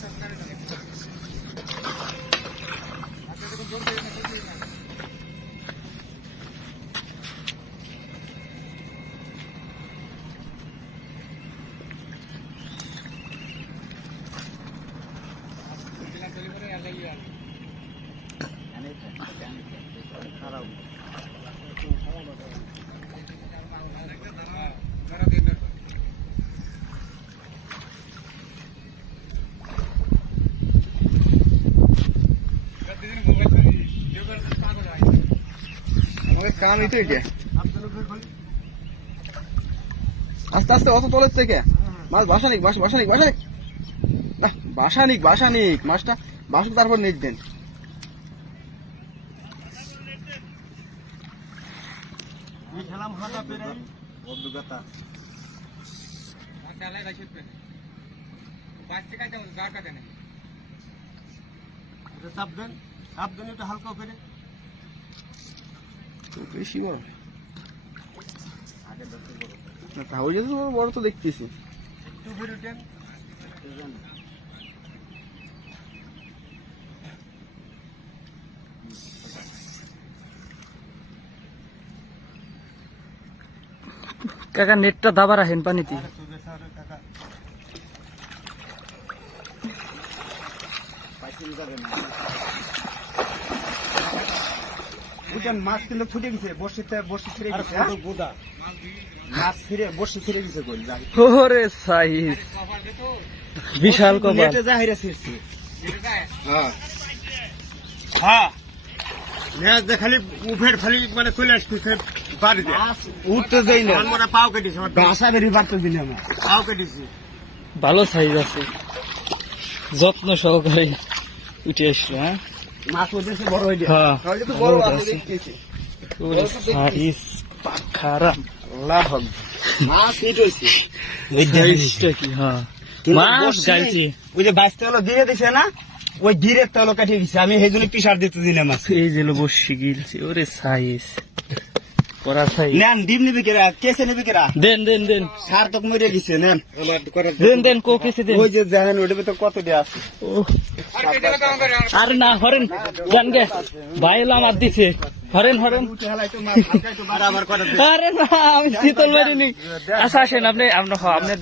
Gracias. আস্তে আস্তে, অত তলের থেকে। মাছ বাসানিক, বাস বাসানিক বাসানিক। বাসানিক বাসানিক। মাছটা বাসুক, তারপর নেট দেন। একটু হালকা তো বেশি বড় না, বড় বড় তো দেখতেছি। একটু কাকা নেটটা দাবা রাখেন পানিতে। কাকা মাছ কিন্তু ছুটে গেছে বর্ষিতে বর্ষি ছিঁড়ে গেছে হ্যাঁ? গোদা মাছ ছিঁড়ে বর্ষি ছিঁড়ে গেছে কই যাই। ওরে সাইজ বিশাল কবা ছিঁড়ছে। হ্যাঁ। হ্যাঁ। ম্যাচ দেখালি উফের খালি মানে চলে আসতেছে বাড়িতে উঠতে যাই না। আমার মনে হয় পাও কেটেছে আমার বাসা বেরিয়ে পারতে দিন আমার পাও কেটেছে। ভালো সাইজ আছে। যত্ন সহকারে উঠে আসলো হ্যাঁ? মাছ বড় হয়ে বড় আছে সাইজ মাছ হিট হইছে কি হ্যাঁ। মাছ গাইছে। ওই যে বাইশটা হলো দিয়ে দিছে না ওই কাটিয়ে গেছে আমি সেই জন্য পিসার দিতে দিলাম এই যে বসে গিলছে ওরে সাইজ। নেন ডিম নিবি কেরা? কেসে নিবি কেরা? দেন দেন দেন। সার তক মরে গেছে নেন। দেন দেন কো কেসে দেন। ওই যে দেখেন ওটা তো কত দিয়ে আছে? আরে না হরেন জান গে। ভাই আমার দিছে। হরেন হরেন আর আবার কত আরে না আমি শীতল মারিনি আচ্ছা আসেন আপনি আপনি আপনি